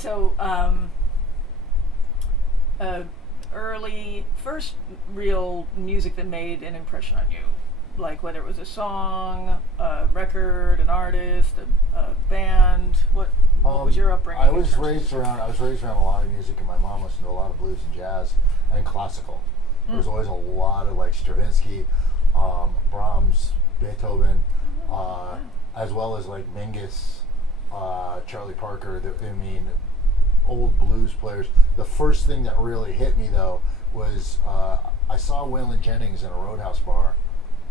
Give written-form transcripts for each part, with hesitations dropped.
So, early, first real music that made an impression on you, like whether it was a song, a record, an artist, a band. What was your upbringing? I was raised around a lot of music, and my mom listened to a lot of blues and jazz and classical. There was always a lot of like Stravinsky, Brahms, Beethoven, as well as like Mingus, Charlie Parker. Old blues players. The first thing that really hit me though was I saw Waylon Jennings in a Roadhouse bar,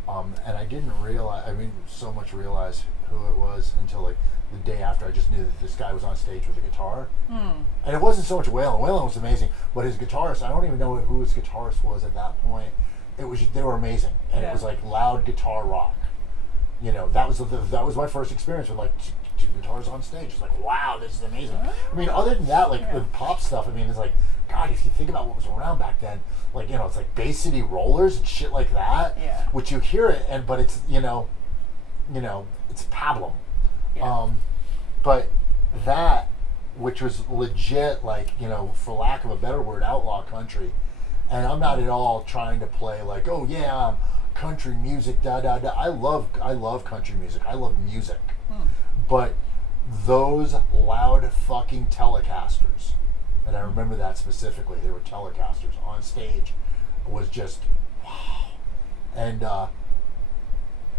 and I didn't realize. So much realize who it was until like the day after. I just knew that this guy was on stage with a guitar, and it wasn't so much Waylon. Waylon was amazing, but his guitarist. I don't even know who his guitarist was at that point. They were amazing, and it was like loud guitar rock. That was my first experience with like two guitars on stage. It's like, wow, this is amazing. Other than that, like with pop stuff, it's like, God, if you think about what was around back then, like, it's like Bay City Rollers and shit like that, which you hear it, but it's, it's pablum. Yeah. But that, which was legit, like, for lack of a better word, outlaw country. And I'm not at all trying to play like, oh yeah, country music, da da da. I love country music. I love music. But those loud fucking Telecasters, and I remember that specifically, they were Telecasters on stage, was just wow. And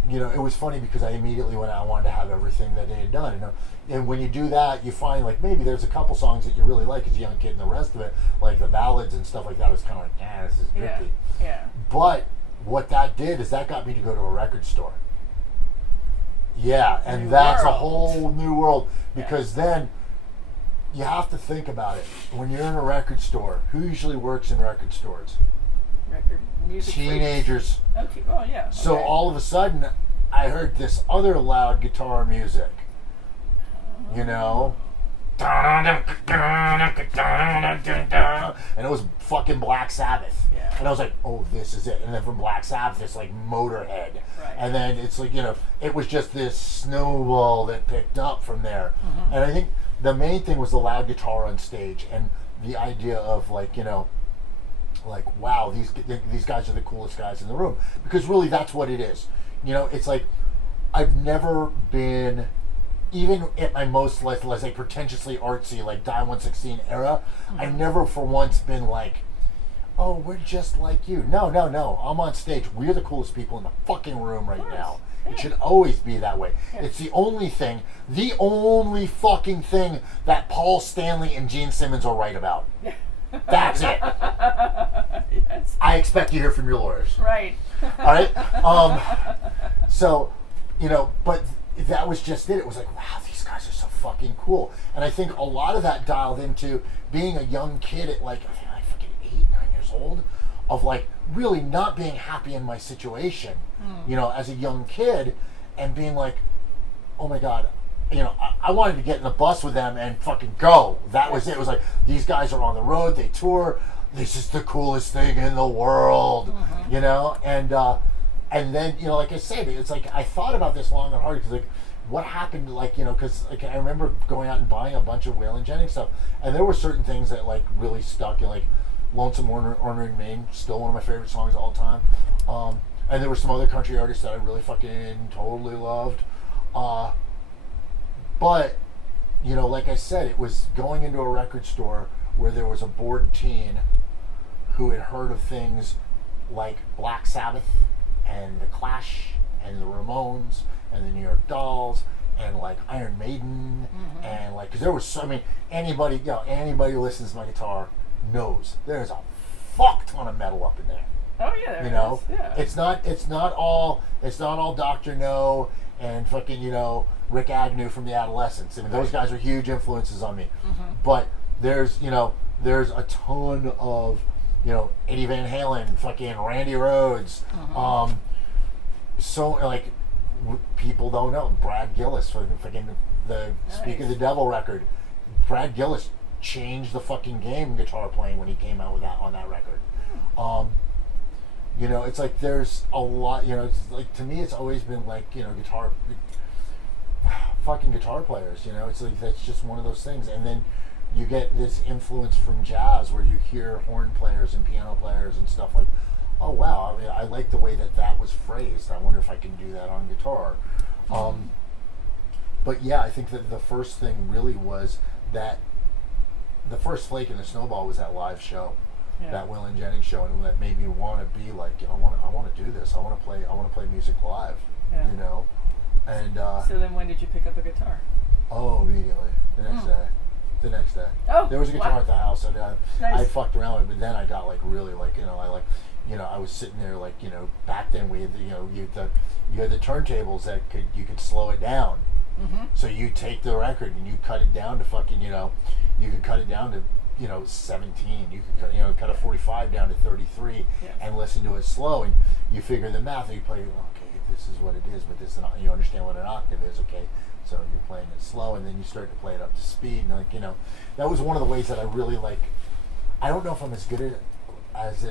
it was funny because I immediately went out and wanted to have everything that they had done. And when you do that, you find like maybe there's a couple songs that you really like as a young kid, and the rest of it, like the ballads and stuff like that, was kind of like, this is drippy. Yeah. But what that did is that got me to go to a record store. Yeah, and that's a whole new world, because then you have to think about it. When you're in a record store, who usually works in record stores? Record music. Teenagers. Okay. Oh yeah. Okay. So all of a sudden, I heard this other loud guitar music. And it was fucking Black Sabbath. Yeah. And I was like, oh, this is it. And then from Black Sabbath, it's like Motorhead. Right. And then it's like, it was just this snowball that picked up from there. And I think the main thing was the loud guitar on stage, and the idea of like, like, wow, these guys are the coolest guys in the room. Because really that's what it is. It's like, I've never been, even at my most, let's say, pretentiously artsy, like Die 116 era, I've never for once been like, oh, we're just like you. No. I'm on stage. We're the coolest people in the fucking room right now. Yeah. It should always be that way. Yeah. It's the only fucking thing that Paul Stanley and Gene Simmons are right about. That's it. Yes. I expect to hear from your lawyers. Right. All right? So, but that was just it. It was like, wow, these guys are so fucking cool. And I think a lot of that dialed into being a young kid at like, I think like fucking 8, 9 years old, of like really not being happy in my situation, as a young kid, and being like, oh my God, I wanted to get in the bus with them and fucking go. That was it. It was like, these guys are on the road, they tour, this is the coolest thing in the world, and then, like I said, it's like, I thought about this long and hard, because like, what happened, like, because like, I remember going out and buying a bunch of Waylon Jennings stuff, and there were certain things that like really stuck, like Lonesome Ornery Main, still one of my favorite songs of all time, and there were some other country artists that I really fucking totally loved, but, like I said, it was going into a record store where there was a bored teen who had heard of things like Black Sabbath and the Clash and the Ramones and the New York Dolls and like Iron Maiden and like, because there was anybody who listens to my guitar knows there's a fuck ton of metal up in there. Oh yeah, there is. Yeah. It's not all Dr. No and fucking Rick Agnew from the Adolescents. Those guys are huge influences on me. But there's a ton of Eddie Van Halen, fucking Randy Rhoads. So like people don't know Brad Gillis for fucking the Speak of the Devil record. Brad Gillis changed the fucking game guitar playing when he came out with that on that record. It's like there's a lot. It's like, to me, it's always been like fucking guitar players. It's like that's just one of those things. And then you get this influence from jazz where you hear horn players and piano players and stuff like, oh wow, I mean, I like the way that was phrased. I wonder if I can do that on guitar. But yeah, I think that the first thing really was that the first flake in the snowball was that live show, that Will and Jennings show, and that made me want to be like, I want to do this. I want to play music live, you know. And so then, when did you pick up a guitar? Oh, immediately the next day. The next day. Oh, there was a guitar at the house, and nice. I fucked around with it, but then I got like really like, you know, I was sitting there like, you know, back then we had you had the turntables that you could slow it down. So you take the record and you cut it down to fucking, you know, you could cut it down to, you know, 17. You could cut a 45 down to 33 and listen to it slow, and you figure the math. And you play, okay, this is what it is, but this, you understand what an octave is, okay? So you're playing it slow, and then you start to play it up to speed, and like, you know, that was one of the ways that I really like. I don't know if I'm as good at it as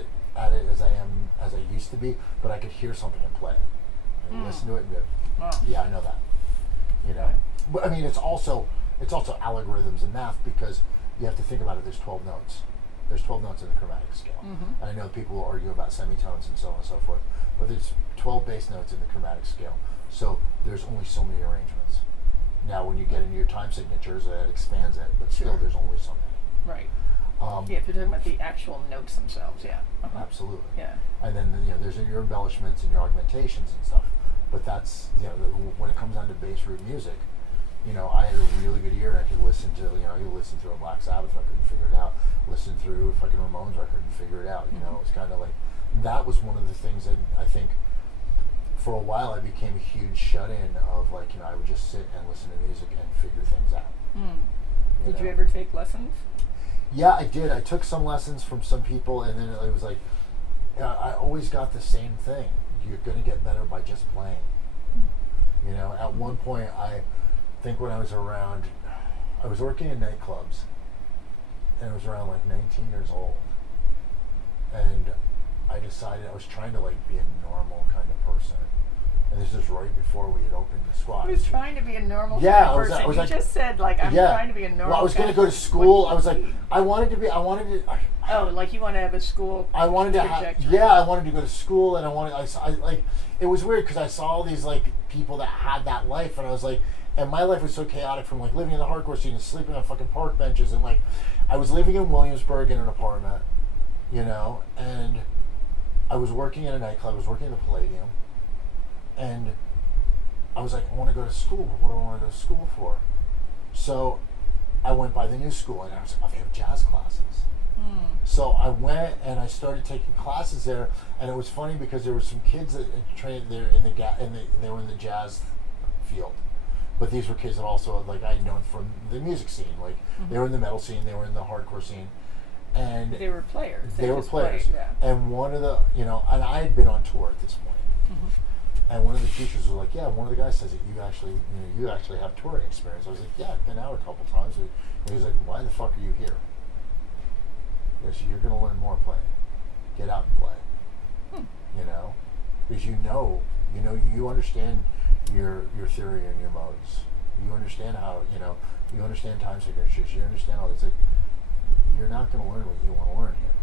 I used to be, but I could hear something and play it, and listen to it, and go, yeah, I know that. You know, but I mean, it's also algorithms and math, because you have to think about it. There's 12 notes. There's 12 notes in the chromatic scale. And I know people will argue about semitones and so on and so forth, but there's 12 bass notes in the chromatic scale. So there's only so many arrangements. Now, when you get into your time signatures, that expands it, but still, there's only so many. Right. If you're talking about the actual notes themselves, absolutely. Yeah. And then, you know, there's your embellishments and your augmentations and stuff. But that's, you know, when it comes down to bass root music, you know, I had a really good ear. I could listen to, you know, a Black Sabbath record and figure it out. Listen through a fucking Ramones record and figure it out. You know, it's kind of like, that was one of the things that I think, for a while, I became a huge shut-in of, like, you know, I would just sit and listen to music and figure things out. Did you ever take lessons? Yeah, I did. I took some lessons from some people, and then it was like, I always got the same thing. You're going to get better by just playing. You know, at one point, I think when I was working in nightclubs, and I was around like 19 years old, and I decided I was trying to like be a normal kind of person. And this is right before we had opened the squad. He was trying to be a normal kind of person. You just said, like, I'm trying to be a normal Well, I was going to go to school. I was like, I wanted to. Oh, like you want to have a school I wanted to I wanted to go to school, and I like, it was weird because I saw all these, like, people that had that life, and I was like, and my life was so chaotic from, like, living in the hardcore scene and sleeping on fucking park benches, and, like, I was living in Williamsburg in an apartment, you know, and I was working in a nightclub. I was working at the Palladium. And I was like, I want to go to school, but what do I want to go to school for? So I went by the new school, and I was like, oh, they have jazz classes. So I went and I started taking classes there, and it was funny because there were some kids that had trained there they were in the jazz field, but these were kids that also, like, I had known from the music scene, like they were in the metal scene, they were in the hardcore scene, and they were players. They were players, played, and one of the, you know, and I had been on tour at this point. And one of the teachers was like, yeah, one of the guys says that you actually have touring experience. I was like, yeah, I've been out a couple times. And he was like, why the fuck are you here? He goes, you're going to learn more playing. Get out and play. You know? Because you understand your theory and your modes. You understand how, you know, you understand time signatures. You understand all this. Like, you're not going to learn what you want to learn here.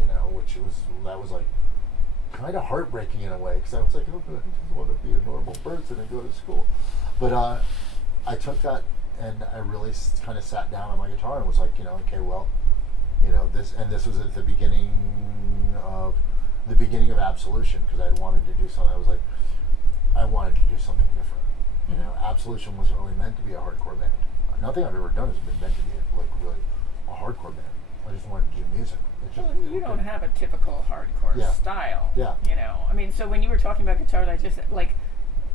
You know, that was like, kind of heartbreaking in a way, because I was like, oh, I just want to be a normal person and go to school. But I took that, and I really kind of sat down on my guitar and was like, you know, okay, well, you know, this was at the beginning of Absolution, because I wanted to do something. I wanted to do something different. You know, Absolution wasn't really meant to be a hardcore band. Nothing I've ever done has been meant to be like really a hardcore band. I just wanted to do music. Well, you don't have a typical hardcore style. Yeah. You know, I mean, so when you were talking about guitars, I just, like,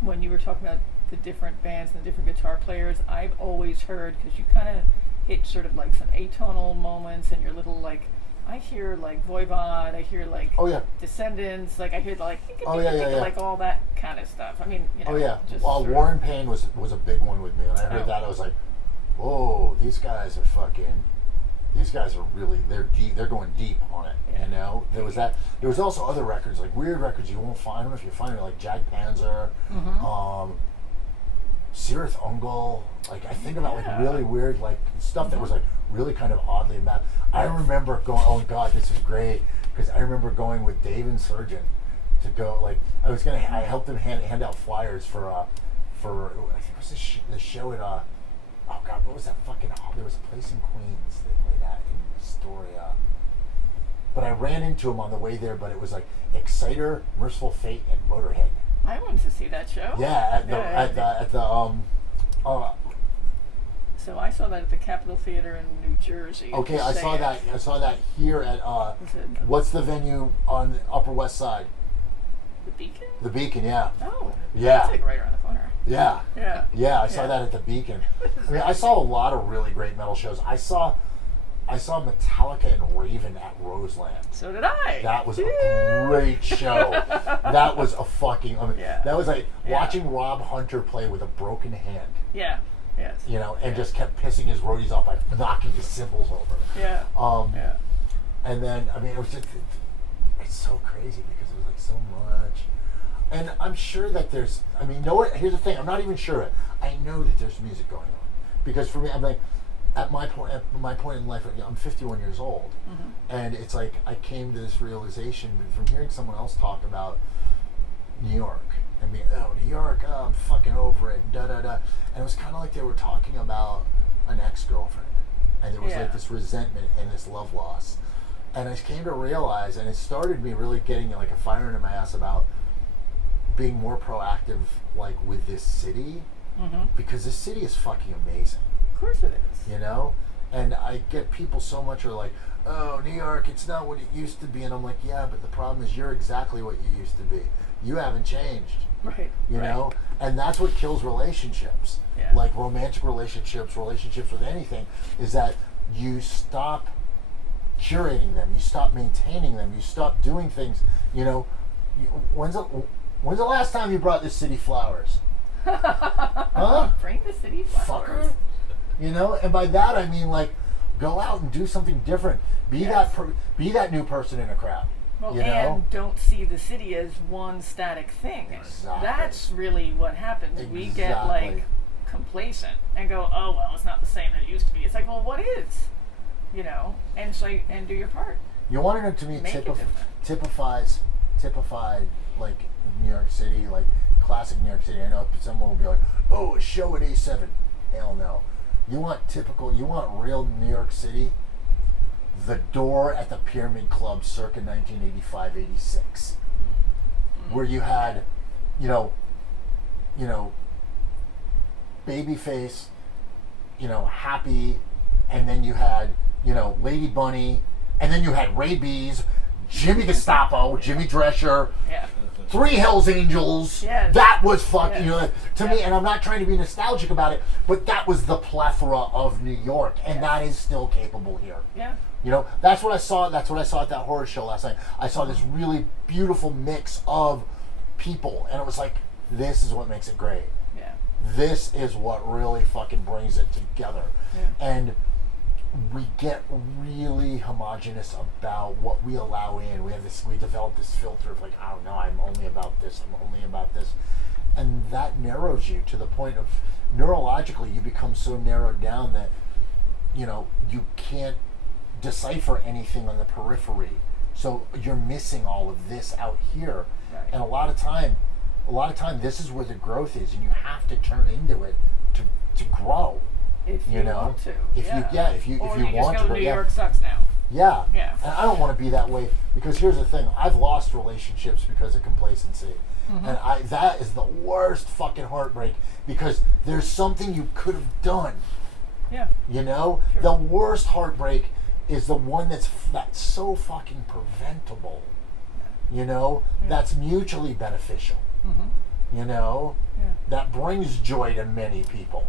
when you were talking about the different bands and the different guitar players, I've always heard, because you kind of hit sort of like some atonal moments and your little, like, I hear like Voivod, I hear like Descendants, like I hear like like all that kind of stuff. I mean, you know, just Warren Payne was a big one with me. When I heard that, I was like, whoa, these guys are really, they're deep, they're going deep on it, you know? There was also other records, like weird records you won't find, I don't know if you find it, like Jag Panzer, Sirith Ungol. Like I think about like Yeah. really weird like stuff that Mhm. was like really kind of oddly mad. I Yes. remember going, oh God, this is great, because I remember going with Dave and Surgeon to go. Like I helped them hand out flyers for I think it was the show at oh God, what was that fucking? There was a place in Queens they played at in Astoria. But I ran into him on the way there. But it was like Exciter, Merciful Fate, and Motorhead. I went to see that show. Yeah, at the So I saw that at the Capitol Theater in New Jersey. Okay, Just I saw saying. that. I saw that here at Was it what's the venue on the Upper West Side? the Beacon? The Beacon, yeah, Oh. Yeah. That's like right around the corner. yeah, Yeah. yeah. I saw Yeah. that at the Beacon. I mean, I saw a lot of really great metal shows. I saw Metallica and Raven at Roseland. So did I. That was Yeah. a great show. That was a fucking. I mean, Yeah. that was like Yeah. watching Rob Hunter play with a broken hand. Yeah. Yes. You know, and Yeah. just kept pissing his roadies off by knocking his cymbals over. Yeah. Yeah. And then, I mean, it was just, it's so crazy because it was like so much. And I'm sure that there's, I mean, here's the thing, I'm not even sure. I know that there's music going on. Because for me, I'm like, at my point in life, I'm 51 years old. Mm-hmm. And it's like, I came to this realization from hearing someone else talk about New York. And being, oh, New York, oh, I'm fucking over it, da da da. And it was kind of like they were talking about an ex-girlfriend. And there was Yeah. like this resentment and this love loss. And I came to realize, and it started me really getting like a fire into my ass about being more proactive, like with this city, Mm-hmm. because this city is fucking amazing, Of course it is. you know. And I get people so much are like, oh, New York, it's not what it used to be, and I'm like, yeah, but the problem is you're exactly what you used to be. You haven't changed, Right. you right. know. And that's what kills relationships, Yeah. like romantic relationships with anything, is that you stop curating them, you stop maintaining them, you stop doing things. You know, when's the last time you brought this city flowers? Huh? Bring the city flowers. Fucker. You know, and by that I mean like, go out and do something different. Be Yes. be that new person in a crowd. Well, You know? and don't see the city as one static thing. Exactly. That's really what happens. We get Exactly. like complacent and go, oh well, it's not the same that it used to be. It's like, well, what is? You know, and so and do your part. You wanted it to me Make it different. typified like New York City, like classic New York City. I know someone will be like, oh, a show at A7. Hell no. You want real New York City? The Door at the Pyramid Club circa 1985-86. Where you had, you know, Babyface, Happy, and then you had, Lady Bunny, and then you had Rabies, Jimmy Gestapo, Jimmy Drescher, Yeah. Three Hells Angels. Yes. That was fucking, Yes. to me, and I'm not trying to be nostalgic about it, but that was the plethora of New York, and Yes. that is still capable here. Yeah. That's what I saw. That's what I saw at that horror show last night. I saw this really beautiful mix of people, and it was like, this is what makes it great. Yeah. This is what really fucking brings it together. Yeah. And we get really homogenous about what we allow in. We develop this filter of like, oh no, I'm only about this, and that narrows you to the point of neurologically you become so narrowed down that you can't decipher anything on the periphery. So you're missing all of this out here. Right. And a lot of time this is where the growth is, and you have to turn into it to grow. If you want to. If you or want just to, go, New York sucks now. Yeah. Yeah. And I don't want to be that way, because here's the thing. I've lost relationships because of complacency. Mm-hmm. And that is the worst fucking heartbreak, because there's something you could have done. Yeah. Sure. The worst heartbreak is the one that's so fucking preventable. Yeah. That's mutually beneficial. Mm-hmm. Yeah. That brings joy to many people.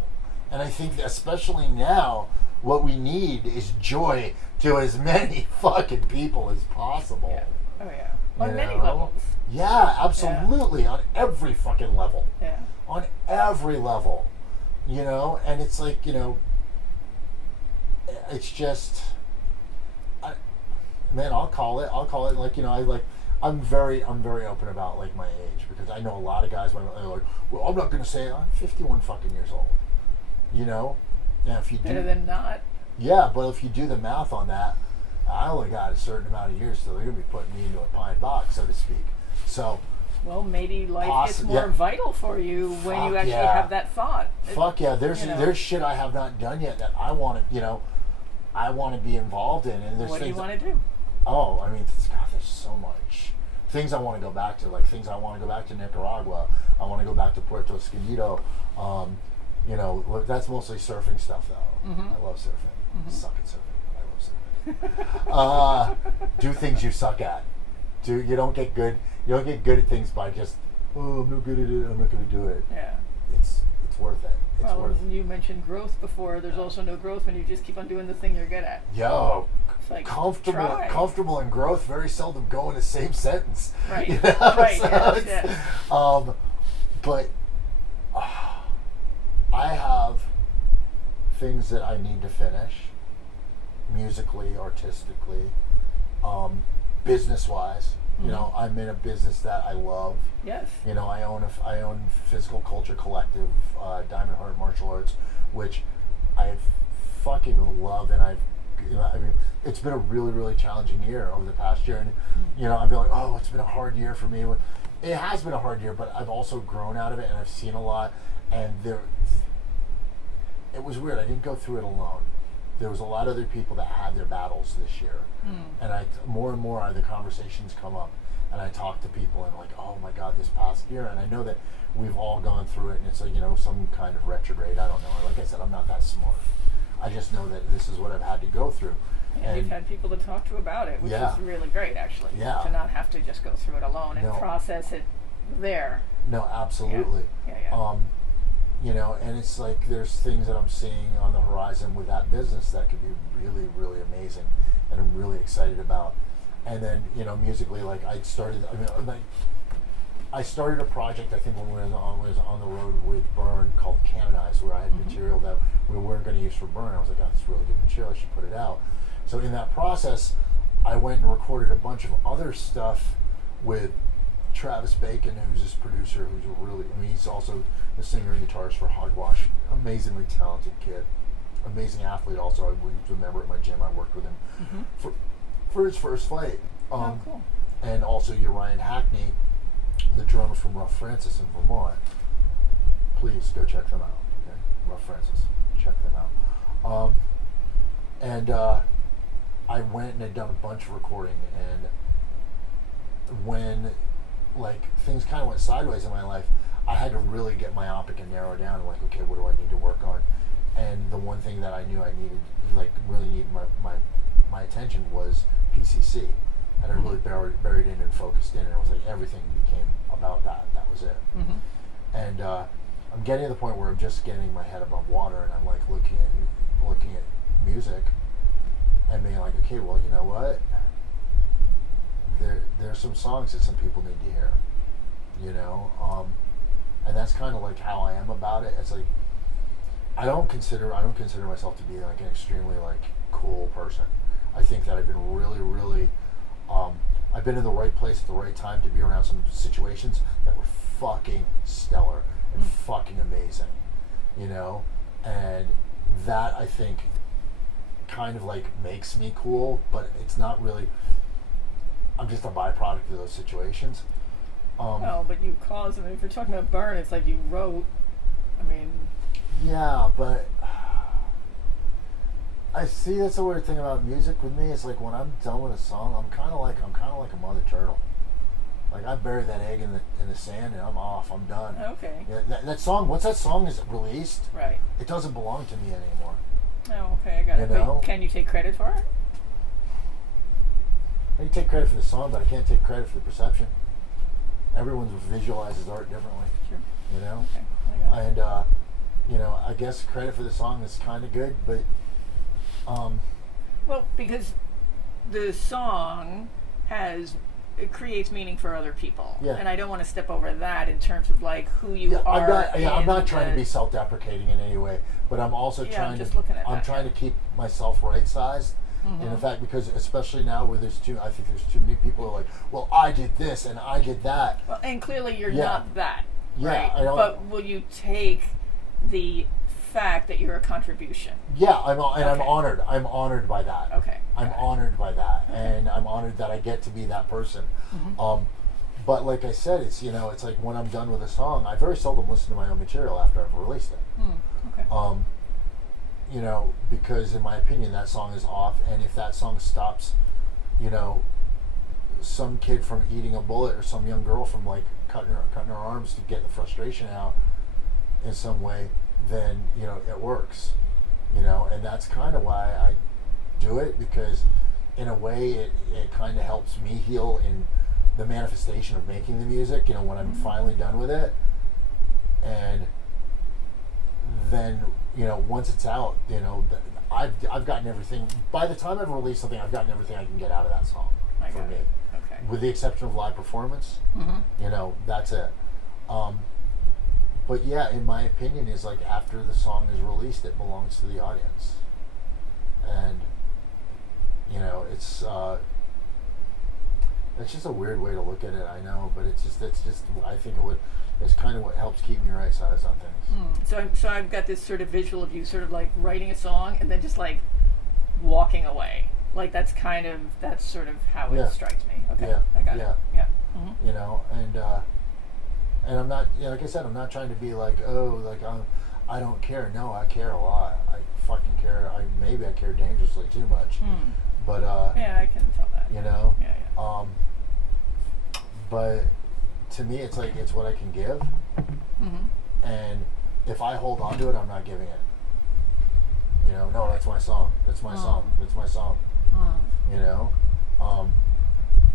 And I think that especially now, what we need is joy to as many fucking people as possible. Yeah. Oh yeah. On many know? levels. Yeah, absolutely. On every fucking level. Yeah. On every level. And it's like, it's just, man, I'll call it like, I'm very open about like my age, because I know a lot of guys when they're like, well, I'm not gonna say it. I'm 51 fucking years old. You know, now if you do, Better than not. yeah, but if you do the math on that, I only got a certain amount of years, so they're gonna be putting me into a pine box, so to speak. So, Well, maybe life gets more yeah. vital for you when you Fuck actually yeah. have that thought. Fuck yeah, there's you know. there's shit I have not done yet that I want to, I want to be involved in, and there's What do you things. want to do? Oh, I mean, God, there's so much things I want to go back to. Like things I want to go back to Nicaragua. I want to go back to Puerto Escondido. Look, that's mostly surfing stuff, though. Mhm. I love surfing. I suck at surfing, but I love surfing. Do things you suck at. You don't get good. You don't get good at things by just, oh, I'm not good at it. I'm not going to do it. Yeah. It's worth it. It's Well, worth it. you mentioned growth before. There's also no growth when you just keep on doing the thing you're good at. Yo, It's like, comfortable, try. and growth very seldom go in the same sentence. Right. You know? Right. So Yes, it's- yes. But I have things that I need to finish, musically, artistically, business-wise. You know, I'm in a business that I love. Yes. You know, I own Physical Culture Collective, Diamond Heart Martial Arts, which I fucking love, and I mean, it's been a really, really challenging year over the past year, and I'd be like, oh, it's been a hard year for me. It has been a hard year, but I've also grown out of it, and I've seen a lot, and it was weird. I didn't go through it alone. There was a lot of other people that had their battles this year, and more and more the conversations come up, and I talk to people, and like, oh my God, this past year, and I know that we've all gone through it, and it's like, some kind of retrograde. I don't know. Like I said, I'm not that smart. I just know that this is what I've had to go through. And you've had people to talk to about it, which is really great, actually. Yeah. To not have to just go through it alone and No. process it there. No, absolutely. Yeah. And it's like there's things that I'm seeing on the horizon with that business that could be really, really amazing, and I'm really excited about. And then, musically, like I started a project, I think, when we was on the road with Burn, called Canonize, where I had material that we weren't going to use for Burn. I was like, oh, that's really good material, I should put it out. So in that process, I went and recorded a bunch of other stuff with Travis Bacon, who's this producer, he's also the singer and guitarist for Hogwash. Amazingly talented kid. Amazing athlete also. I remember at my gym, I worked with him for his first fight. Cool. And also Uriah Hackney, the drummer from Rough Francis in Vermont. Please go check them out. Okay? Rough Francis. Check them out. I went and had done a bunch of recording, and when things kind of went sideways in my life, I had to really get myopic and narrow down and okay, what do I need to work on? And the one thing that I knew I needed, really needed my attention was PCC. And I really buried in and focused in, and it was like everything became about that. That was it. And I'm getting to the point where I'm just getting my head above water, and I'm looking at music and being like, okay, well, you know what? There's some songs that some people need to hear, and that's kind of like how I am about it. It's like I don't consider myself to be an extremely cool person. I think that I've been really, really I've been in the right place at the right time to be around some situations that were fucking stellar and fucking amazing, and that I think kind of makes me cool, but it's not really. I'm just a byproduct of those situations. No, but you caused them. If you're talking about Burn, it's like you wrote. I mean. Yeah, but I see that's the weird thing about music with me. It's like when I'm done with a song, I'm kind of like a mother turtle. Like I bury that egg in the sand and I'm off. I'm done. Okay. Yeah, that song. Once that song is released, Right. it doesn't belong to me anymore. Oh, okay, I got it. But can you take credit for it? I can take credit for the song, but I can't take credit for the perception. Everyone visualizes art differently. Sure. Okay, I got it. And I guess credit for the song is kind of good, but well, because the song it creates meaning for other people. Yeah. And I don't want to step over that in terms of who you are. I'm not trying to be self-deprecating in any way, but I'm also I'm trying just to looking at I'm that, trying to keep myself right-sized And in fact, because especially now where I think there's too many people who are like, well, I did this and I did that. Well, and clearly you're Yeah. not that. Yeah, Right? I don't. But will you take the fact that you're a contribution? Yeah, I'm Okay. honored. I'm honored by that. Okay. I'm Got it. honored by that, Okay. and I'm honored that I get to be that person. But like I said, it's it's like when I'm done with a song, I very seldom listen to my own material after I've released it. Okay. Because in my opinion, that song is off, and if that song stops, some kid from eating a bullet or some young girl from like cutting her arms to get the frustration out in some way, then it works. And that's kind of why I do it, because in a way it kind of helps me heal in the manifestation of making the music, when I'm finally done with it. And then once it's out, I've gotten everything. By the time I've released something, I've gotten everything I can get out of that song I for got me, it. Okay. with the exception of live performance. That's it. But yeah, in my opinion, is like after the song is released, it belongs to the audience. And it's just a weird way to look at it, I know, but it's just I think it's kind of what helps keep me right sized on things. So I've got this sort of visual of you sort of like writing a song and then just like walking away. Like that's sort of how Yeah. it strikes me. Okay. Yeah. I got Yeah. it. Yeah. And I'm not, like I said, I'm not trying to be like, oh, like I don't care. No, I care a lot. I fucking care. Maybe I care dangerously too much. But Yeah, I can tell that. Yeah. But to me, it's like it's what I can give, and if I hold on to it, I'm not giving it. No, that's my song. That's my song. That's my song.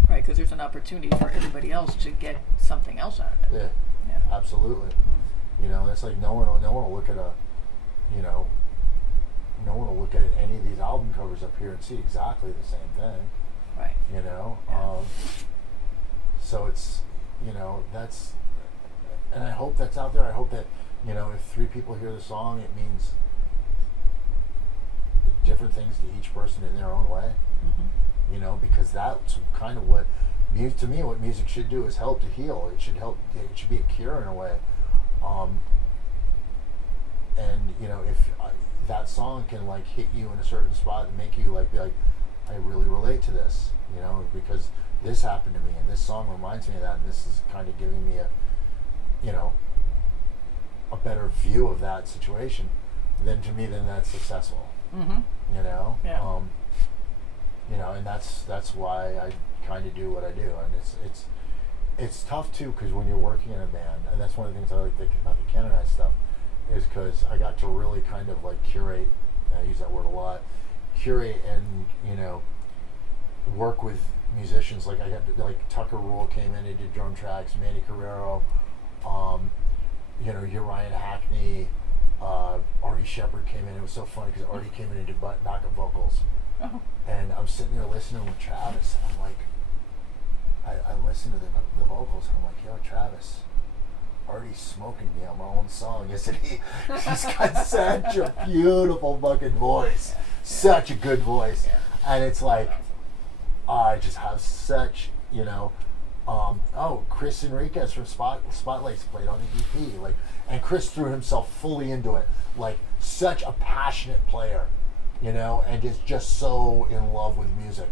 Right, because there's an opportunity for everybody else to get something else out of it. Yeah, Yeah. absolutely. It's like no one will look at no one will look at any of these album covers up here and see exactly the same thing. Right. Yeah. So it's that's, and I hope that's out there. I hope that if 3 people hear the song, it means different things to each person in their own way. Because that's kind of what to me what music should do is help to heal. It should help. It should be a cure in a way. And if that song can like hit you in a certain spot and make you like be like, I really relate to this, because this happened to me and this song reminds me of that, and this is kind of giving me a better view of that situation, then to me then that's successful. Yeah. And that's why I kind of do what I do, and it's tough too, because when you're working in a band, and that's one of the things I like about the Canonized stuff, is because I got to really kind of like curate. I use that word a lot. Curate and work with musicians. Like I got like Tucker Rule came in and did drum tracks. Manny Carrero, Uriah Hackney, Artie Shepherd came in. It was so funny because Artie came in and did backup vocals. Oh. And I'm sitting there listening with Travis, and I'm like, I listen to the vocals, and I'm like, yo, Travis, Artie's smoking me on my own song, isn't he? He's got such a beautiful fucking voice, such a good voice, and it's like, I just have such, Chris Enriquez from Spotlights played on the EP, like, and Chris threw himself fully into it, like such a passionate player. And is just so in love with music.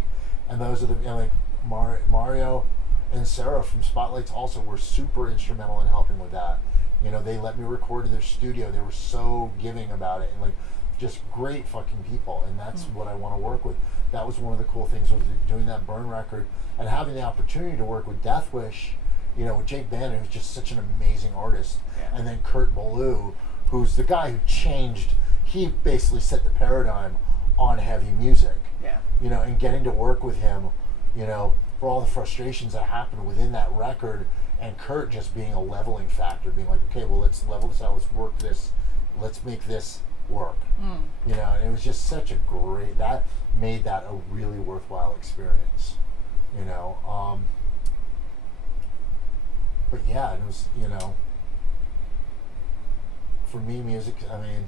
And those are like Mario and Sarah from Spotlights also were super instrumental in helping with that. They let me record in their studio. They were so giving about it, and like just great fucking people. And that's what I want to work with. That was one of the cool things with doing that Burn record and having the opportunity to work with Death Wish, with Jake Bannon, who's just such an amazing artist. Yeah. And then Kurt Ballou, who's the guy who changed. He basically set the paradigm on heavy music. Yeah. And getting to work with him, for all the frustrations that happened within that record, and Kurt just being a leveling factor, being like, okay, well, let's level this out, let's work this, let's make this work. And it was just such a great, that made that a really worthwhile experience. But yeah, it was, for me, music, I mean,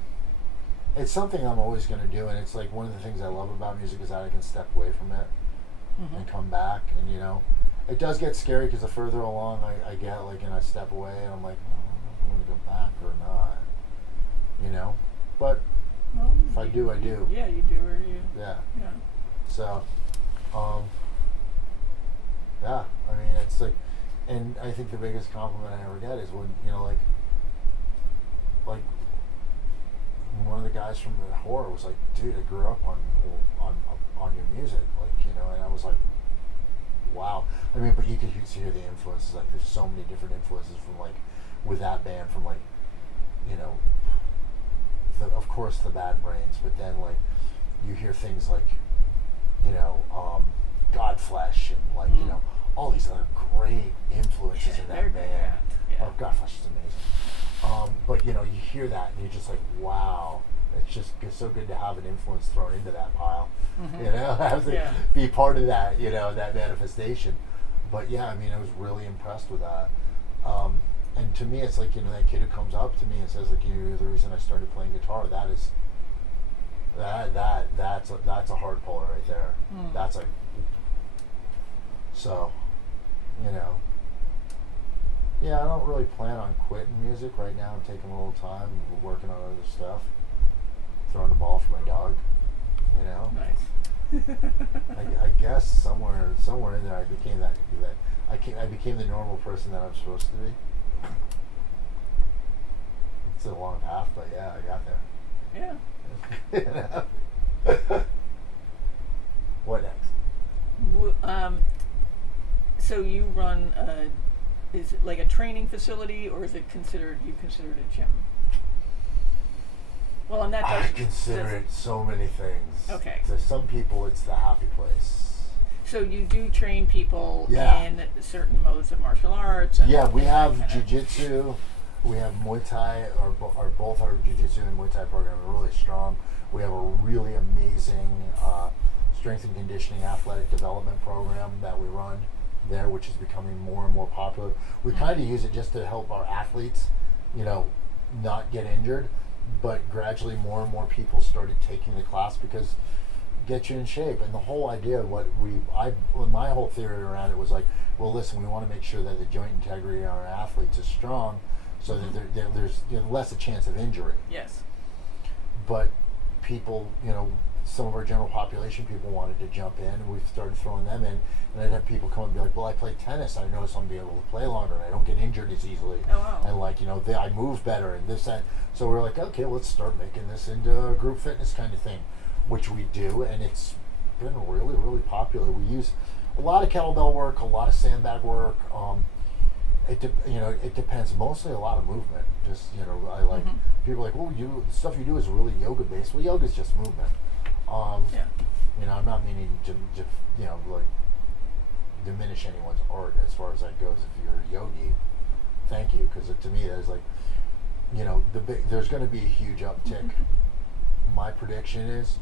it's something I'm always going to do, and it's like one of the things I love about music is that I can step away from it and come back, and it does get scary because the further along I get, like, and I step away, and I'm like, oh, I'm going to go back or not, but Well, if I do, I do. Yeah, you do, or you. Yeah. Yeah. So, yeah, I mean, it's like, and I think the biggest compliment I ever get is when, like one of the guys from the horror was like, dude, I grew up on your music, like, and I was like, wow. I mean, but you could hear the influences, like, there's so many different influences from, like, with that band, from, like, of course the Bad Brains, but then, like, you hear things like, Godflesh, and, like, all these other great influences in that band. Yeah. Oh, Godflesh is amazing. But you hear that and you're just like, wow, it's so good to have an influence thrown into that pile. Have to be part of that, that manifestation. But yeah, I mean, I was really impressed with that. And to me, it's like, that kid who comes up to me and says, like, you're the reason I started playing guitar. That is, that's a hard puller right there. That's like, so, yeah, I don't really plan on quitting music right now. I'm taking a little time, working on other stuff, throwing the ball for my dog, Nice. I guess somewhere in there I became I became the normal person that I'm supposed to be. It's a long path, but yeah, I got there. Yeah. What next? So you run is it like a training facility, or is it considered a gym? Well, and that does. I consider it so many things. Okay. To some people, it's the happy place. So you do train people Yeah. in certain modes of martial arts. And Yeah, we have jiu-jitsu, we have Muay Thai, both our jiu-jitsu and Muay Thai program are really strong. We have a really amazing strength and conditioning athletic development program that we run there, which is becoming more and more popular. We kind of use it just to help our athletes, not get injured, but gradually more and more people started taking the class because get you in shape. And the whole idea of my whole theory around it was like, well, listen, we want to make sure that the joint integrity of our athletes is strong, so that there's less a chance of injury. Yes. But people, some of our general population people wanted to jump in, and we started throwing them in, and I'd have people come and be like, well, I play tennis, I notice I'm able to play longer, and I don't get injured as easily. Oh, wow. And like, I move better, and this, that. So we're like, okay, let's start making this into a group fitness kind of thing, which we do, and it's been really, really popular. We use a lot of kettlebell work, a lot of sandbag work. It depends. Mostly a lot of movement. Just, I like, people are like, well, the stuff you do is really yoga based. Well, yoga's just movement. I'm not meaning to like diminish anyone's art as far as that goes. If you're a yogi, thank you, because to me that's like, there's going to be a huge uptick. My prediction is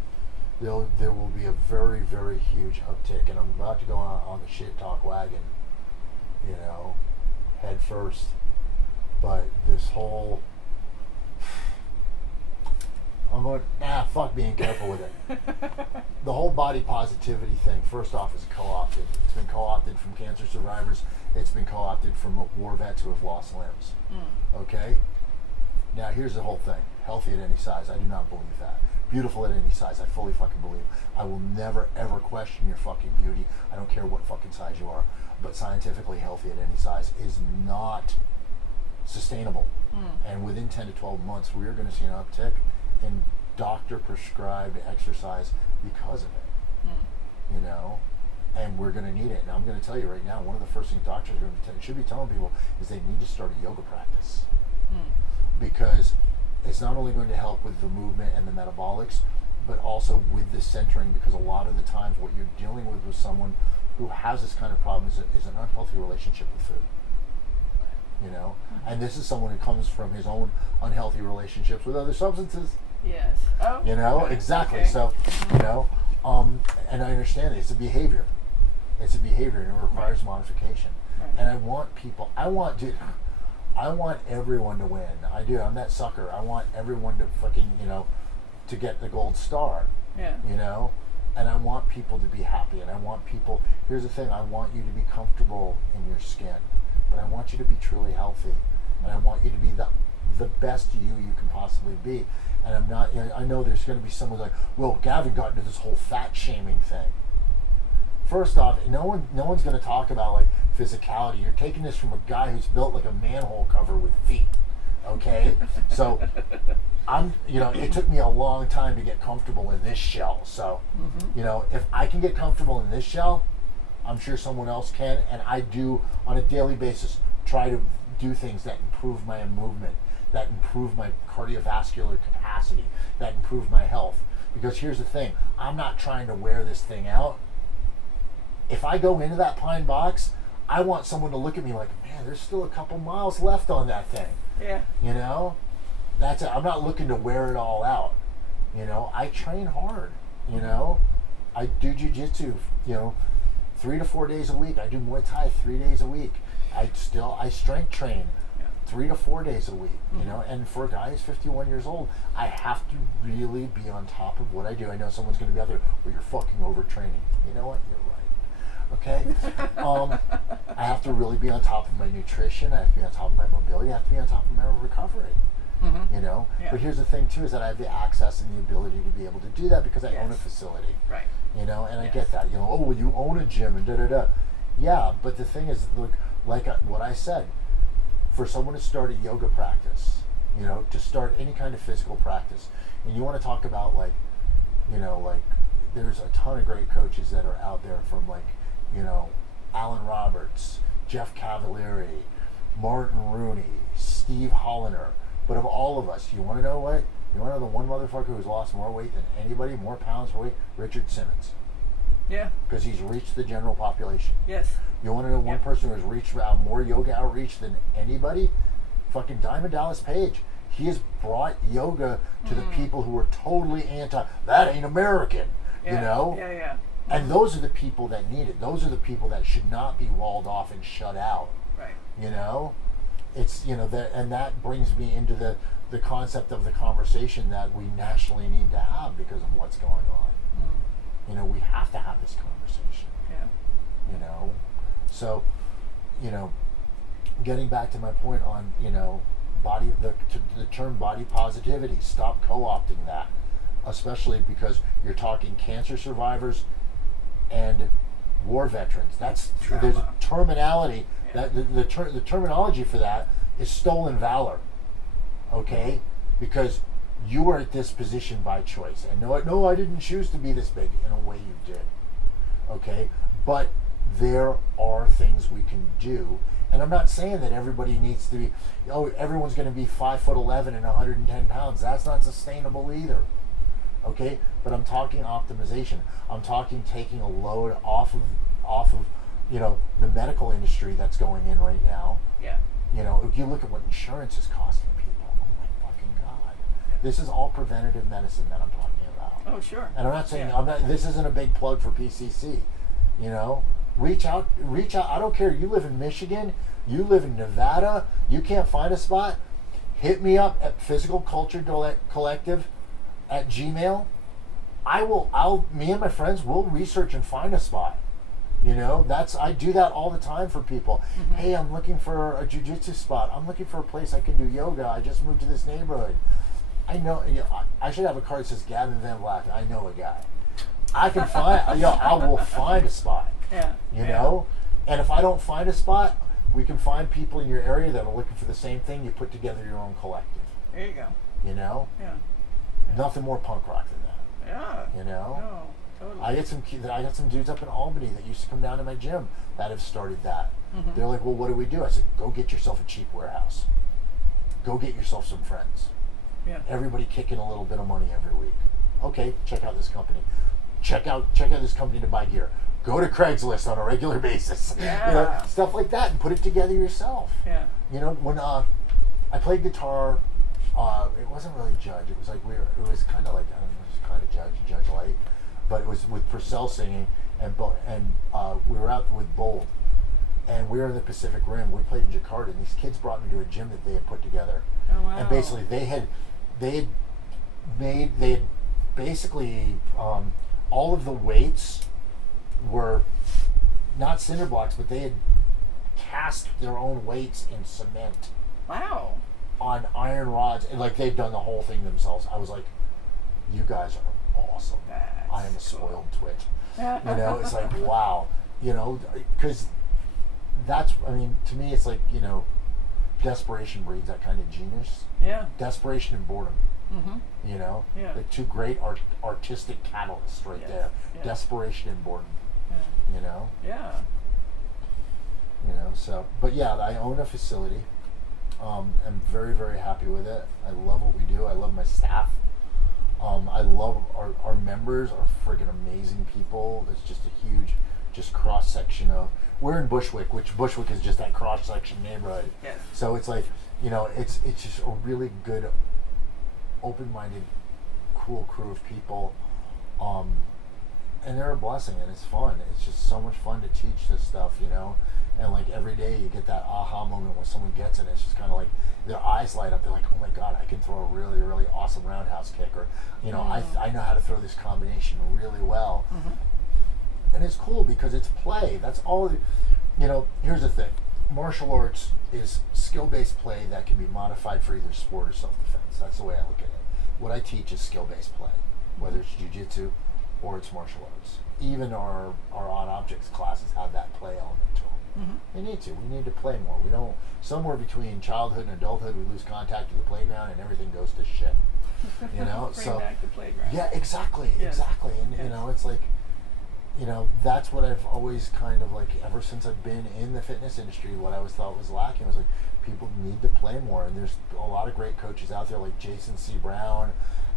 there will be a very, very huge uptick, and I'm about to go on the shit talk wagon, head first. But this whole, I'm going, fuck being careful with it. The whole body positivity thing, first off, is co-opted. It's been co-opted from cancer survivors. It's been co-opted from war vets who have lost limbs. Okay? Now, here's the whole thing. Healthy at any size. I do not believe that. Beautiful at any size. I fully fucking believe. I will never, ever question your fucking beauty. I don't care what fucking size you are. But scientifically healthy at any size is not sustainable. And within 10 to 12 months, we are going to see an uptick in doctor-prescribed exercise because of it. And we're going to need it. And I'm going to tell you right now, one of the first things doctors are going to should be telling people is they need to start a yoga practice. Because it's not only going to help with the movement and the metabolics, but also with the centering, because a lot of the times what you're dealing with someone who has this kind of problem is an unhealthy relationship with food. And this is someone who comes from his own unhealthy relationships with other substances. Yes. Oh. Exactly. Okay. So, and I understand it. It's a behavior. And it requires modification. Right. And I want everyone to win. I do. I'm that sucker. I want everyone to fucking, to get the gold star. Yeah. You know, and I want people to be happy, and I want people. Here's the thing: I want you to be comfortable in your skin, but I want you to be truly healthy, and I want you to be the best you can possibly be. And I'm not. You know, I know there's going to be someone like, well, Gavin got into this whole fat shaming thing. First off, no one's going to talk about like physicality. You're taking this from a guy who's built like a manhole cover with feet. Okay, so it took me a long time to get comfortable in this shell. So, if I can get comfortable in this shell, I'm sure someone else can. And I do on a daily basis try to do things that improve my movement, that improve my cardiovascular capacity, that improve my health. Because here's the thing, I'm not trying to wear this thing out. If I go into that pine box, I want someone to look at me like, man, there's still a couple miles left on that thing. Yeah. You know? That's it. I'm not looking to wear it all out. You know, I train hard. You know? I do jujitsu, 3 to 4 days a week. I do Muay Thai 3 days a week. I strength train 3 to 4 days a week, you know, and for a guy who's 51 years old, I have to really be on top of what I do. I know someone's going to be out there, well, you're fucking overtraining. You know what? You're right. Okay? I have to really be on top of my nutrition. I have to be on top of my mobility. I have to be on top of my recovery. You know? Yeah. But here's the thing, too, is that I have the access and the ability to be able to do that because I own a facility. Right. You know, and I get that. You know, oh, well, you own a gym and da-da-da. Yeah, but the thing is, look, what I said, for someone to start a yoga practice, to start any kind of physical practice, and you want to talk about there's a ton of great coaches that are out there from Alan Roberts, Jeff Cavalieri, Martin Rooney, Steve Hollander, but of all of us, you want to know what? You want to know the one motherfucker who's lost more weight than anybody, more pounds per weight? Richard Simmons. Yeah. Because he's reached the general population. Yes. You want to know one person who has reached more yoga outreach than anybody? Fucking Diamond Dallas Page. He has brought yoga to the people who are totally that ain't American, you know? Yeah, yeah. And those are the people that need it. Those are the people that should not be walled off and shut out. Right. You know? It's, and that brings me into the concept of the conversation that we nationally need to have because of what's going on. We have to have this conversation. Yeah. So, getting back to my point on, the term body positivity, stop co-opting that, especially because you're talking cancer survivors and war veterans. There's a terminology that the terminology for that is stolen valor. Okay, because you are at this position by choice, and no, I didn't choose to be this big. In a way, you did. Okay, but there are things we can do, and I'm not saying that everybody needs to be. Everyone's going to be 5'11" and 110 pounds. That's not sustainable either. Okay, but I'm talking optimization. I'm talking taking a load off of the medical industry that's going in right now. Yeah. If you look at what insurance is costing people, oh my fucking God. This is all preventative medicine that I'm talking about. Oh, sure. And I'm not saying, this isn't a big plug for PCC. Reach out. I don't care. You live in Michigan, you live in Nevada, you can't find a spot, hit me up at Physical Culture Collective at Gmail. Me and my friends will research and find a spot. I do that all the time for people. Hey, I'm looking for a jiu-jitsu spot. I'm looking for a place I can do yoga. I just moved to this neighborhood. I know, I should have a card that says Gavin Van Black. I know a guy. I can find, I will find a spot. Yeah. And if I don't find a spot, we can find people in your area that are looking for the same thing. You put together your own collective. There you go. Yeah. Nothing more punk rock than that. Yeah. No, totally. I got some dudes up in Albany that used to come down to my gym that have started that. They're like, well, what do we do? I said, go get yourself a cheap warehouse. Go get yourself some friends. Yeah. Everybody kicking a little bit of money every week. Okay, check out this company. Check out this company to buy gear. Go to Craigslist on a regular basis. Yeah. Stuff like that, and put it together yourself. Yeah. When I played guitar, it wasn't really Judge. It was like it was kind of like, I don't know, it was kind of Judge Light, but it was with Purcell singing, and we were out with Bold, and we were in the Pacific Rim. We played in Jakarta, and these kids brought me to a gym that they had put together. Oh, wow. And basically they had basically all of the weights were not cinder blocks, but they had cast their own weights in cement. Wow. On iron rods, and like they've done the whole thing themselves. I was like, you guys are awesome. That's I am a cool. spoiled twit. You know, it's like, wow. You know, because that's, I mean, to me, it's like, you know, desperation breeds that kind of genius. Yeah. Desperation and boredom. Mm-hmm. You know, Yeah. the two great artistic catalysts right Yes. there. Yes. Desperation and boredom. Yeah. You know. Yeah. You know. So, but yeah, I own a facility. I'm very, very happy with it. I love what we do. I love my staff. I love our members are friggin' amazing people. It's just a huge, just cross section of. We're in Bushwick, which Bushwick is just that cross section neighborhood. Yes. So it's like, you know, it's just a really good, open-minded, cool crew of people, and they're a blessing, and it's fun. It's just so much fun to teach this stuff, you know. And like every day you get that aha moment when someone gets it. It's just kind of like their eyes light up. They're like, oh my God, I can throw a really, really awesome roundhouse kick. Or, you know, I know how to throw this combination really well. Mm-hmm. And it's cool because it's play. That's all, you know, here's the thing. Martial arts is skill-based play that can be modified for either sport or self-defense. That's the way I look at it. What I teach is skill-based play, whether it's jiu-jitsu or it's martial arts. Even our odd objects classes have that play element to them. Mm-hmm. We need to. We need to play more. We don't. Somewhere between childhood and adulthood, we lose contact with the playground, and everything goes to shit. You know. Bring so back the playground. yeah, exactly, Yes. exactly. And Yes. you know, it's like, you know, that's what I've always kind of like. Ever since I've been in the fitness industry, what I always thought was lacking was like people need to play more. And there's a lot of great coaches out there, like Jason C. Brown,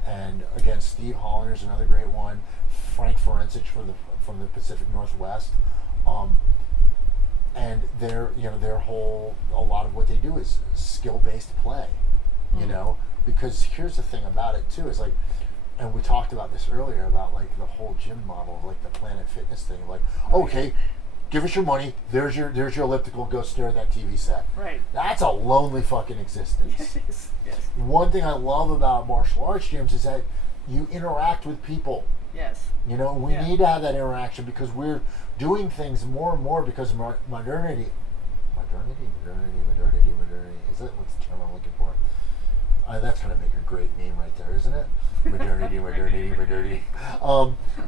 and again Steve Hollander's another great one. Frank Forensic from the Pacific Northwest. And a lot of what they do is skill-based play, you know, because here's the thing about it too, is like, and we talked about this earlier about like the whole gym model of like the Planet Fitness thing, like, okay, give us your money, there's your elliptical, go stare at that TV set. Right. That's a lonely fucking existence. Yes. Yes. One thing I love about martial arts gyms is that you interact with people. Yes. You know, we need to have that interaction because we're doing things more and more because modernity. Is that what's the term I'm looking for? That's going to make a great meme right there, isn't it? Modernity.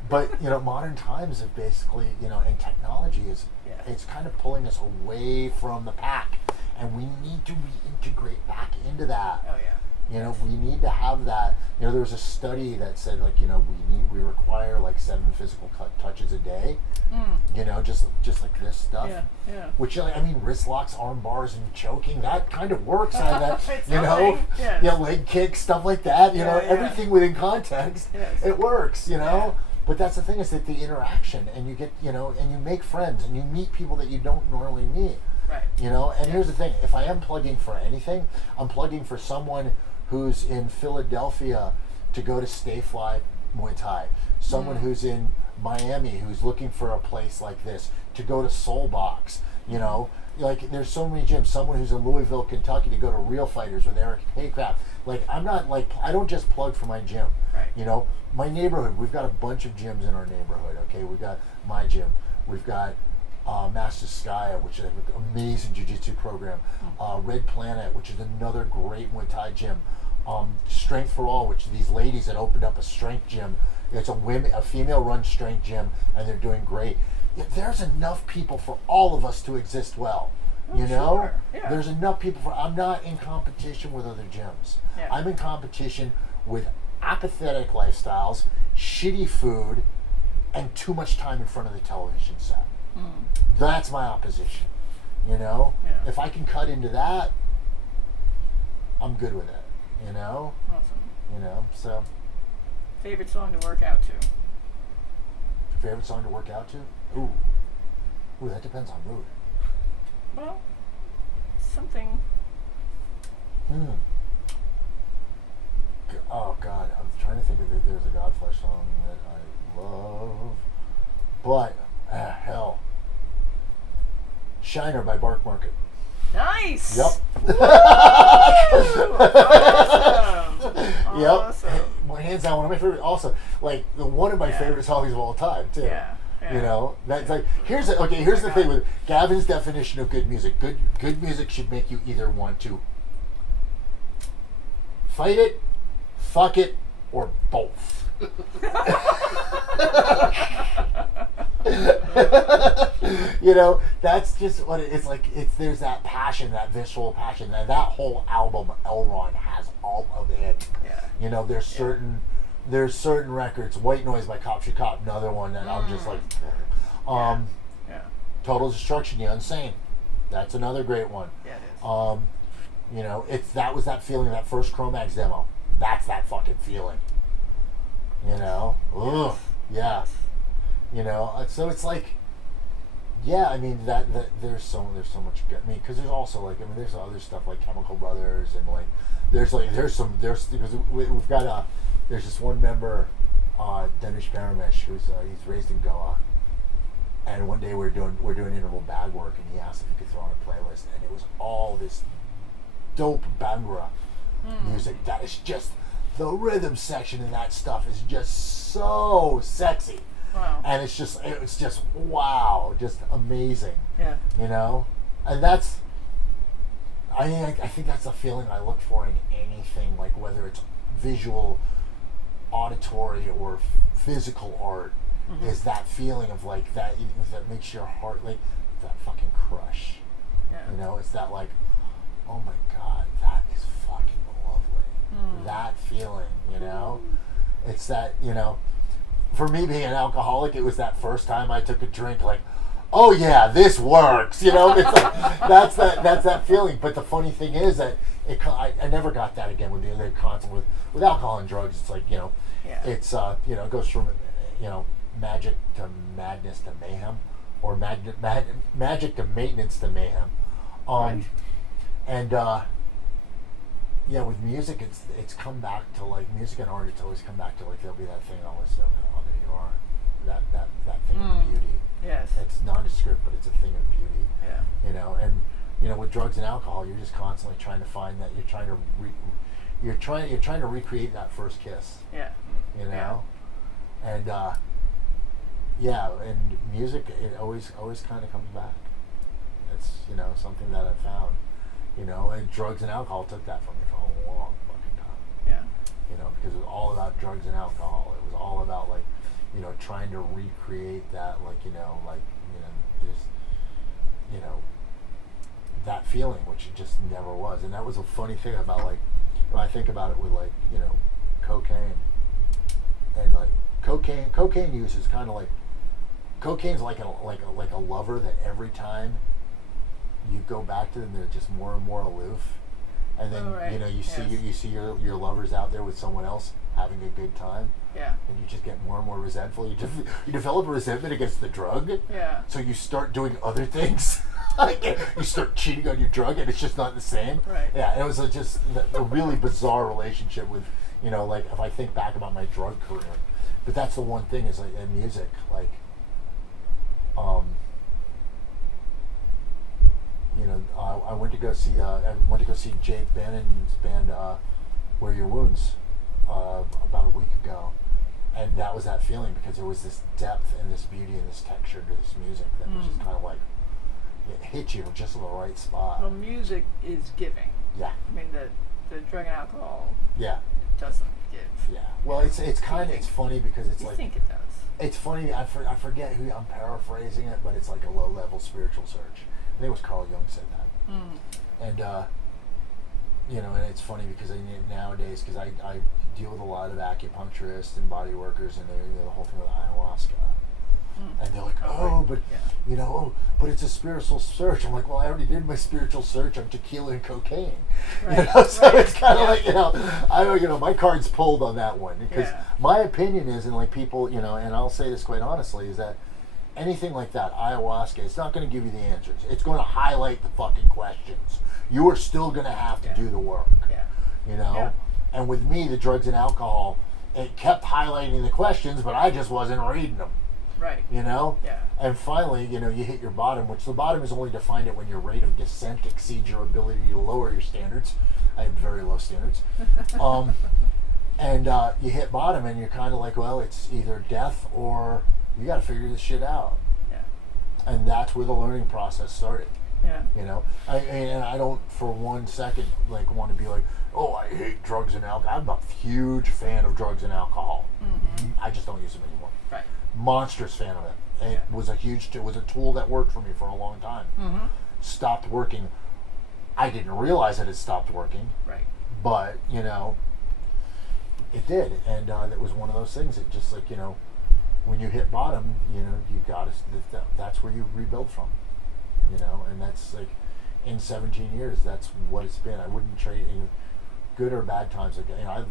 But, you know, modern times have basically, you know, and technology is, it's kind of pulling us away from the pack. And we need to reintegrate back into that. Oh, yeah. You know, we need to have that. You know, there was a study that said, like, you know, we require like 7 physical touches a day. You know, just like this stuff. Yeah, yeah. Which, I mean, wrist locks, arm bars, and choking, that kind of works. That, It's you know, yes. yeah, leg kicks, stuff like that. You know, everything within context, Yes. it works. You know, but that's the thing is that the interaction, and you get, you know, and you make friends, and you meet people that you don't normally meet. Right. You know, and here's the thing: if I am plugging for anything, I'm plugging for someone who's in Philadelphia to go to Stay Fly Muay Thai. Someone who's in Miami who's looking for a place like this to go to Soul Box. You know, like there's so many gyms. Someone who's in Louisville, Kentucky to go to Real Fighters with Eric Haycraft. Like I'm not like I don't just plug for my gym. Right. You know, my neighborhood. We've got a bunch of gyms in our neighborhood. Okay, we've got my gym. We've got Master Skya, which is an amazing jiu-jitsu program. Red Planet, which is another great Muay Thai gym. Strength for All, which are these ladies that opened up a strength gym. It's a female-run strength gym, and they're doing great. There's enough people for all of us to exist well. You know, sure. Yeah. There's enough people for. I'm not in competition with other gyms. Yeah. I'm in competition with apathetic lifestyles, shitty food, and too much time in front of the television set. That's my opposition. You know, if I can cut into that, I'm good with it. You know, Awesome. You know, so. Favorite song to work out to? Favorite song to work out to? Ooh, that depends on mood. Well, something. Oh God, I'm trying to think of it. There's a Godflesh song that I love, but hell, Shiner by Bark Market. Nice. Yep. Awesome. Yep. Awesome. hands down one of my favorite. Also, like one of my favorite songs of all time too. Yeah. Yeah. You know, that's like here's the thing with Gavin's definition of good music. Good music should make you either want to fight it, fuck it, or both. You know, that's just what it's like. There's that passion, that visceral passion, that whole album Elron has all of it. Yeah. You know, there's certain records. White Noise by Cop Should Cop, another one that I'm just like, Total Destruction, The Unsane, that's another great one. Yeah, it is. You know, that was that feeling, that first Chromax demo. That's that fucking feeling. You know, ugh, yeah. You know, so it's like, yeah. I mean, that there's so much. I mean, because there's also like, I mean, there's other stuff like Chemical Brothers and like, there's because we've got there's this one member, Danish Paramish, who's he's raised in Goa, and one day we're doing interval bag work, and he asked if he could throw on a playlist, and it was all this dope Bhangra music that is just. The rhythm section in that stuff is just so sexy. Wow. And it's just wow, just amazing. Yeah. You know? And that's I think that's a feeling I look for in anything, like whether it's visual, auditory, or physical art, is that feeling of like that makes your heart like that fucking crush. Yeah. You know, it's that like, oh my god, that is fucking lovely. That feeling, you know? It's that, you know, for me being an alcoholic, it was that first time I took a drink, like, oh yeah, this works, you know? It's like, that's that feeling. But the funny thing is that I never got that again with the other constant with alcohol and drugs. It's like, you know, it's you know, it goes from, you know, magic to madness to mayhem, or magic to maintenance to mayhem. Right. And yeah, with music, it's come back to like music and art. It's always come back to like there'll be that thing I'll listen to. Oh, there you are, that thing of beauty. Yes. It's nondescript, but it's a thing of beauty. Yeah. You know, and you know, with drugs and alcohol, you're just constantly trying to find that. You're trying to recreate that first kiss. Yeah. You know, and yeah, and music, it always kind of comes back. It's, you know, something that I've found. You know, and drugs and alcohol took that from me for a long fucking time. Yeah. You know, because it was all about drugs and alcohol. It was all about like, you know, trying to recreate that, like, you know, just, you know, that feeling, which it just never was. And that was a funny thing about like, when I think about it with like, you know, cocaine, and like cocaine use is kind of like, cocaine's like a lover that every time you go back to them, they're just more and more aloof, and then you know, you see your lovers out there with someone else having a good time, and you just get more and more resentful. You develop a resentment against the drug, so you start doing other things. Like you start cheating on your drug, and it's just not the same. Right. Yeah, it was just a really bizarre relationship with, you know, like if I think back about my drug career, but that's the one thing is like in music, like, you know, I went to go see Jake Bannon's band, Where Your Wounds, about a week ago, and that was that feeling because there was this depth and this beauty and this texture to this music that was just kind of like, it hit you just in the right spot. Well, music is giving. Yeah. I mean, the drug and alcohol. Yeah. Doesn't give. Yeah. Well, it's kind of, it's funny because it's like. I think it does. It's funny. I forget who I'm paraphrasing it, but it's like a low-level spiritual search. I think it was Carl Jung said that. And you know, and it's funny because nowadays, because I deal with a lot of acupuncturists and body workers, and they're the whole thing with ayahuasca. And they're like, you know, but it's a spiritual search. I'm like, well, I already did my spiritual search on tequila and cocaine. Right. You know, so it's kind of like, you know, my card's pulled on that one because my opinion is, and like people, you know, and I'll say this quite honestly, is that anything like that, ayahuasca, it's not going to give you the answers. It's going to highlight the fucking questions. You are still going to have to do the work. Yeah. You know? Yeah. And with me, the drugs and alcohol, it kept highlighting the questions, but I just wasn't reading them. Right. You know? Yeah. And finally, you know, you hit your bottom, which the bottom is only defined at when your rate of descent exceeds your ability to lower your standards. I have very low standards. And you hit bottom, and you're kind of like, well, it's either death or you got to figure this shit out. Yeah. And that's where the learning process started. Yeah. You know, and I don't for one second like want to be like, oh, I hate drugs and alcohol. I'm a huge fan of drugs and alcohol. Mm-hmm. I just don't use them anymore. Right. Monstrous fan of it. It Yeah. was a tool that worked for me for a long time. Mm-hmm. Stopped working. I didn't realize that it stopped working. Right. But you know, it did, and that was one of those things. It just like, you know, when you hit bottom, you know, you got to. That's where you rebuild from. You know, and that's like, in 17 years, that's what it's been. I wouldn't trade any good or bad times. Like, you know,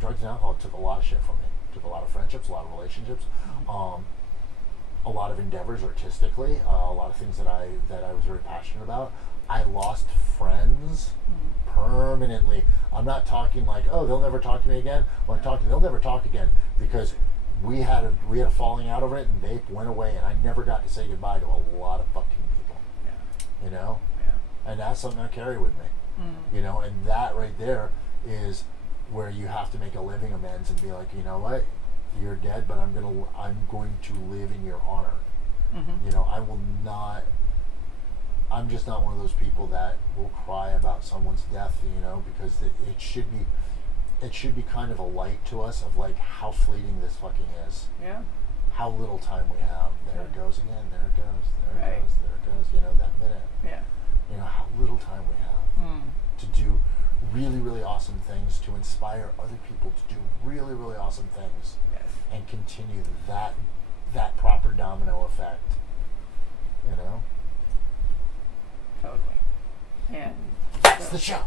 drugs and alcohol took a lot of shit from me. Took a lot of friendships, a lot of relationships, a lot of endeavors artistically, a lot of things that I was very passionate about. I lost friends permanently. I'm not talking like, oh, they'll never talk to me again. Well, I'm talking, they'll never talk again, because we had a falling out over it, and they went away, and I never got to say goodbye to a lot of fucking people. Yeah. You know? Yeah. And that's something I carry with me. You know, and that right there is where you have to make a living amends and be like, you know what? You're dead, but I'm going to live in your honor. Mm-hmm. You know, I'm just not one of those people that will cry about someone's death, you know, because it should be kind of a light to us of like how fleeting this fucking is. Yeah. How little time we have. There it goes again. There it goes. There it Right. goes. There it goes. You know, that minute. Yeah. You know, how little time we have to do really, really awesome things, to inspire other people to do really, really awesome things, Yes. and continue that proper domino effect. You know? Totally. And That's the show.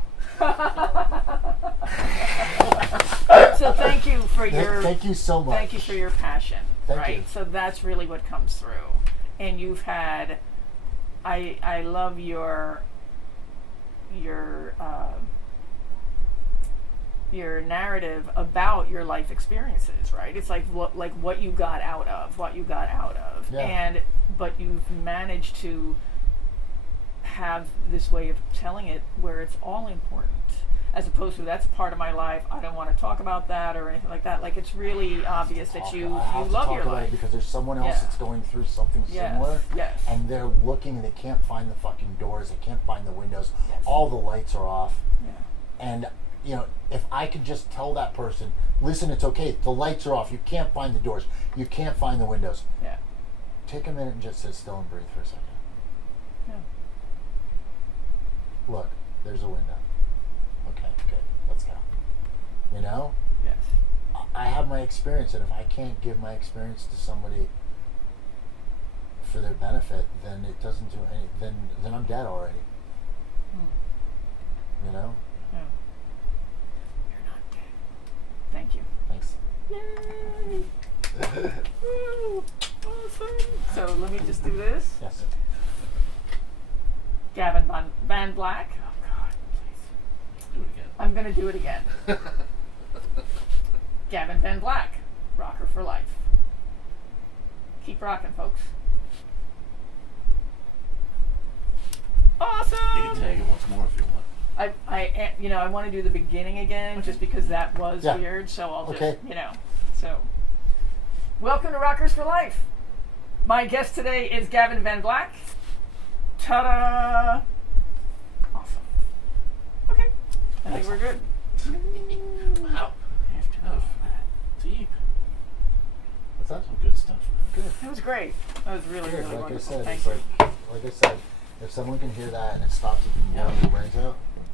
so thank you for your Thank you so much. thank you for your passion. Thank right? you. So that's really what comes through. And you've had I love your narrative about your life experiences, right? It's like what you got out of, Yeah. but you've managed to have this way of telling it where it's all important, as opposed to that's part of my life, I don't want to talk about that or anything like that. Like, it's really obvious that you I have to love talk your about life. it because there's someone else Yeah. that's going through something Yes, similar. yes. And they're looking and they can't find the fucking doors, they can't find the windows. Yes. All the lights are off. Yeah. And you know, if I could just tell that person, listen, it's okay, the lights are off, you can't find the doors, you can't find the windows. Yeah. Take a minute and just sit still and breathe for a second. Yeah. Look, there's a window. Okay, good, let's go. You know? Yes. I have my experience, and if I can't give my experience to somebody for their benefit, then it doesn't do any. Then I'm dead already. You know. Yeah. You're not dead. Thank you. Thanks. Yay! Woo! Awesome. So let me just do this. Yes. Gavin Van Black. Oh God, please. Do it again. I'm gonna do it again. Gavin Van Black, rocker for life. Keep rocking, folks. Awesome. You can tag it once more if you want. I want to do the beginning again, just because that was Yeah. weird. So I'll just, Okay. So, welcome to Rockers for Life. My guest today is Gavin Van Black. Ta-da! Awesome. Okay, I think we're good. Wow. Deep. What's that? Some good stuff. Good. That was great. That was really, Good. really Like I wonderful. said, Thank it's you. like I said, if someone can hear that and it stops it from blowing your brains out,